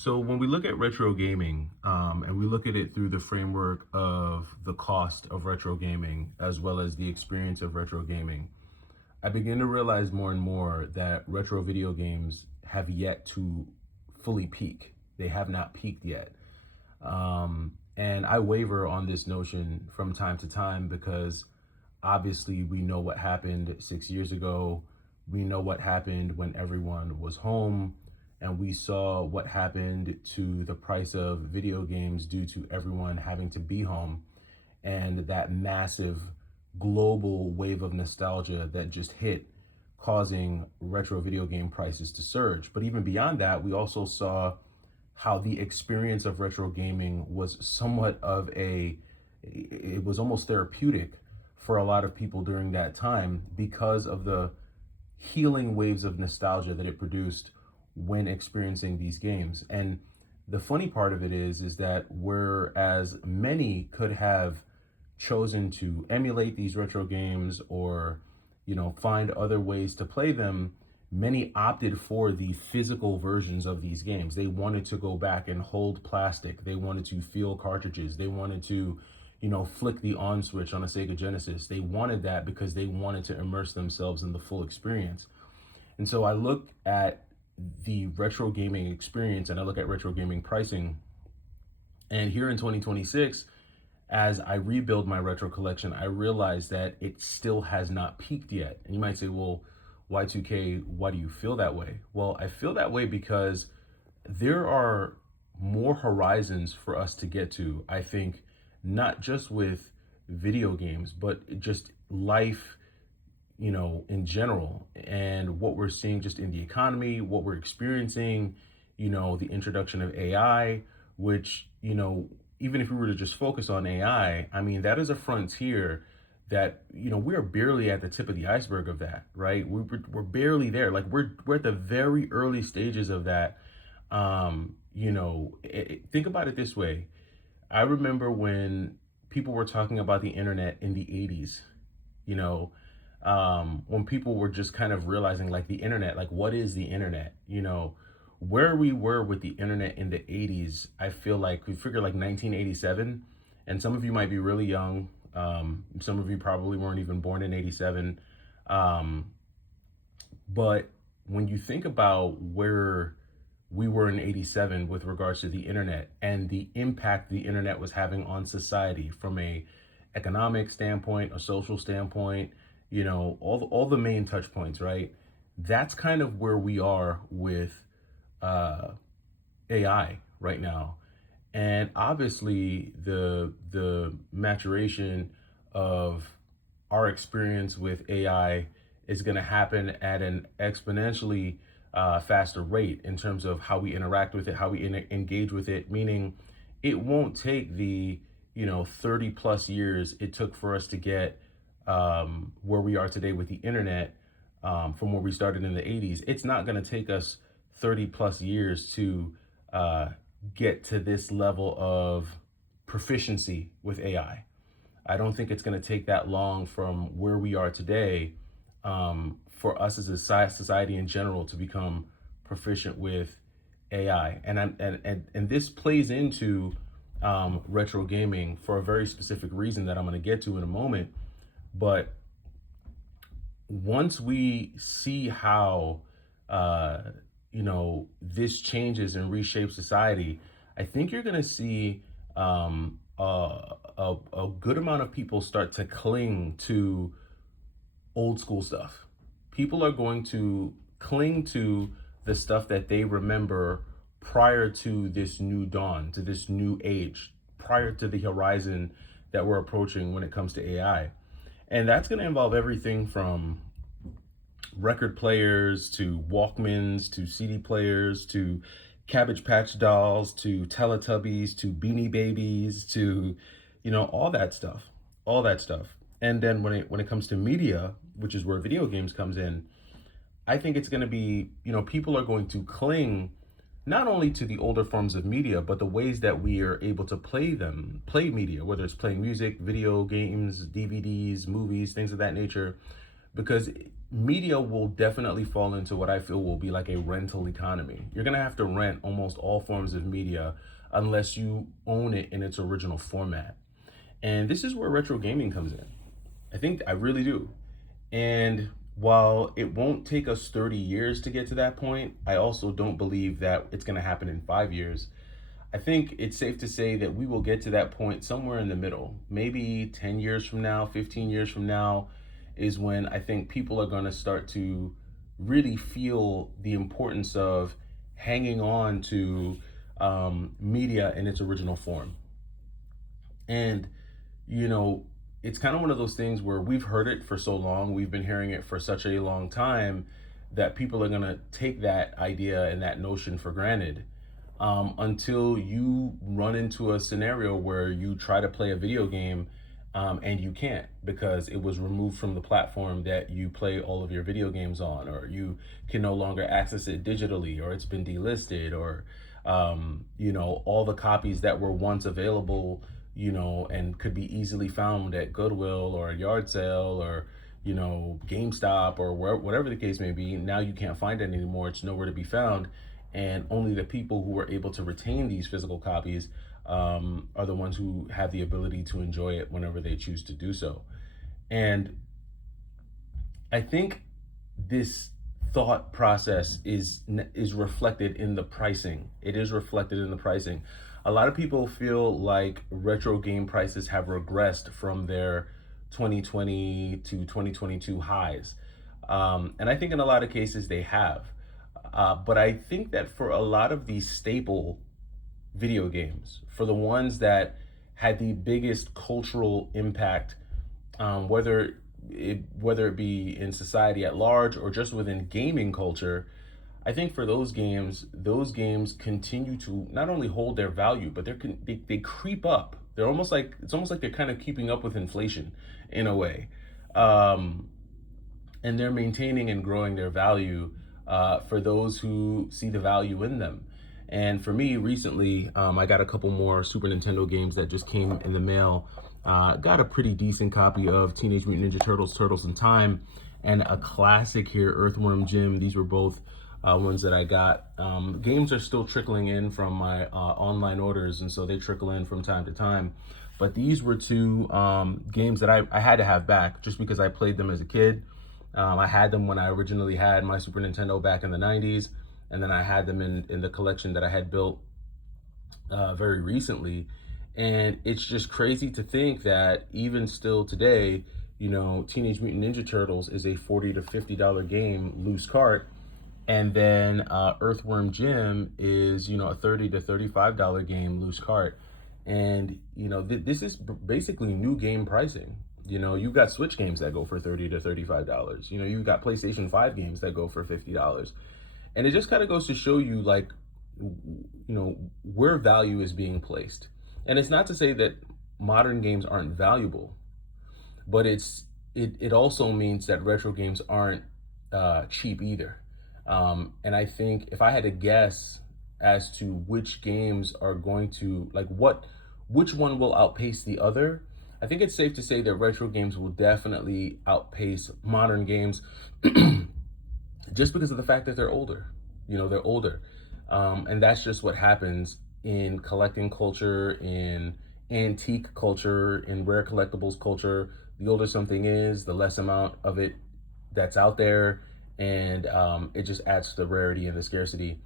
So when we look at retro gaming, and we look at it through the framework of the cost of retro gaming as well as the experience of retro gaming, I begin to realize more and more that retro video games have yet to fully peak. They have not peaked yet. And I waver on this notion from time to time because obviously we know what happened 6 years ago. We know what happened when everyone was home. And we saw what happened to the price of video games due to everyone having to be home and that massive global wave of nostalgia that just hit, causing retro video game prices to surge. But even beyond that, we also saw how the experience of retro gaming was somewhat of it was almost therapeutic for a lot of people during that time because of the healing waves of nostalgia that it produced when experiencing these games. And the funny part of it is that whereas many could have chosen to emulate these retro games or find other ways to play them, many opted for the physical versions of these games. They wanted to go back and hold plastic. They wanted to feel cartridges. They wanted to flick the on switch on a Sega Genesis. They wanted that because they wanted to immerse themselves in the full experience. And so I look at the retro gaming experience and I look at retro gaming pricing. And here in 2026, as I rebuild my retro collection, I realize that it still has not peaked yet. And you might say, well, Y2K, why do you feel that way? Well, I feel that way because there are more horizons for us to get to, I think, not just with video games, but just life, in general, and what we're seeing just in the economy, what we're experiencing, the introduction of AI, which, even if we were to just focus on AI, I mean, that is a frontier that, we're barely at the tip of the iceberg of that, right? We're barely there. Like we're at the very early stages of that. Think about it this way. I remember when people were talking about the internet in the 80s, you know, when people were just kind of realizing like the internet, like what is the internet, where we were with the internet in the 80s. I feel like we figure like 1987, and some of you might be really young. Some of you probably weren't even born in 87. Um, but when you think about where we were in 87 with regards to the internet and the impact the internet was having on society from a economic standpoint, a social standpoint, all the main touch points, right? That's kind of where we are with uh, AI right now. And obviously the maturation of our experience with AI is going to happen at an exponentially faster rate in terms of how we interact with it, how we engage with it, meaning it won't take the 30 plus years it took for us to get where we are today with the internet, from where we started in the 80s. It's not going to take us 30 plus years to get to this level of proficiency with AI. I don't think it's going to take that long from where we are today, for us as a society in general to become proficient with AI. And this plays into retro gaming for a very specific reason that I'm going to get to in a moment. But once we see how this changes and reshapes society, I think you're going to see a good amount of people start to cling to old school stuff. People are going to cling to the stuff that they remember prior to this new dawn, to this new age, prior to the horizon that we're approaching when it comes to AI. And that's going to involve everything from record players to Walkmans to CD players to Cabbage Patch Dolls to Teletubbies to Beanie Babies to, all that stuff, all that stuff. And then when it comes to media, which is where video games comes in, I think it's going to be, people are going to cling not only to the older forms of media, but the ways that we are able to play media, whether it's playing music, video games, DVDs, movies, things of that nature. because media will definitely fall into what I feel will be like a rental economy. You're gonna have to rent almost all forms of media unless you own it in its original format. And this is where retro gaming comes in. I really do. And while it won't take us 30 years to get to that point, I also don't believe that it's going to happen in 5 years. I think it's safe to say that we will get to that point somewhere in the middle. Maybe 10 years from now, 15 years from now is when I think people are going to start to really feel the importance of hanging on to media in its original form. And, you know, it's kind of one of those things where we've heard it for so long, we've been hearing it for such a long time that people are going to take that idea and that notion for granted until you run into a scenario where you try to play a video game and you can't because it was removed from the platform that you play all of your video games on, or you can no longer access it digitally, or it's been delisted, or all the copies that were once available, and could be easily found at Goodwill or a yard sale or, GameStop or whatever the case may be. Now you can't find it anymore. It's nowhere to be found. And only the people who were able to retain these physical copies are the ones who have the ability to enjoy it whenever they choose to do so. And I think this thought process is reflected in the pricing. It is reflected in the pricing. A lot of people feel like retro game prices have regressed from their 2020 to 2022 highs. And I think in a lot of cases they have. But I think that for a lot of these staple video games, for the ones that had the biggest cultural impact, whether it be in society at large or just within gaming culture, I think for those games continue to not only hold their value, but they creep up. It's almost like they're kind of keeping up with inflation in a way, and they're maintaining and growing their value for those who see the value in them. And for me, recently, I got a couple more Super Nintendo games that just came in the mail. Got a pretty decent copy of Teenage Mutant Ninja Turtles, Turtles in Time, and a classic here, Earthworm Jim. These were both ones that I got. Games are still trickling in from my online orders, and so they trickle in from time to time. But these were two games that I had to have back just because I played them as a kid. I had them when I originally had my Super Nintendo back in the 90s, and then I had them in the collection that I had built very recently. And it's just crazy to think that even still today, Teenage Mutant Ninja Turtles is a $40 to $50 game, loose cart. And then Earthworm Jim is, a $30 to $35 game, loose cart. And, this is basically new game pricing. You've got Switch games that go for $30 to $35. You've got PlayStation 5 games that go for $50. And it just kind of goes to show you, like, where value is being placed. And it's not to say that modern games aren't valuable, but it also means that retro games aren't cheap either. And I think if I had to guess as to which games are going to, which one will outpace the other, I think it's safe to say that retro games will definitely outpace modern games just because of the fact that they're older. They're older. And that's just what happens in collecting culture, in antique culture, in rare collectibles culture. The older something is, the less amount of it that's out there. And it just adds to the rarity and the scarcity.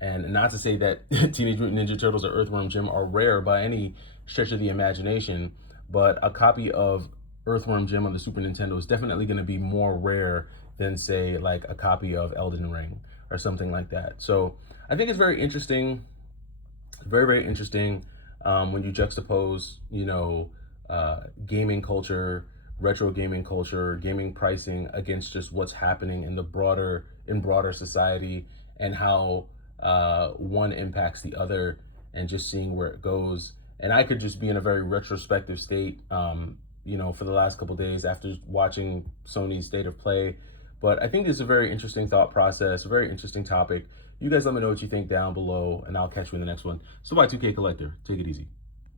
And not to say that Teenage Mutant Ninja Turtles or Earthworm Jim are rare by any stretch of the imagination, but a copy of Earthworm Jim on the Super Nintendo is definitely going to be more rare than, say, like a copy of Elden Ring or something like that. So I think it's very interesting, very, very interesting when you juxtapose, gaming culture, retro gaming culture, gaming pricing against just what's happening in broader society, and how one impacts the other, and just seeing where it goes. And I could just be in a very retrospective state, for the last couple of days after watching Sony's State of Play. But I think it's a very interesting thought process, a very interesting topic. You guys let me know what you think down below, and I'll catch you in the next one. So, by 2K Collector, take it easy.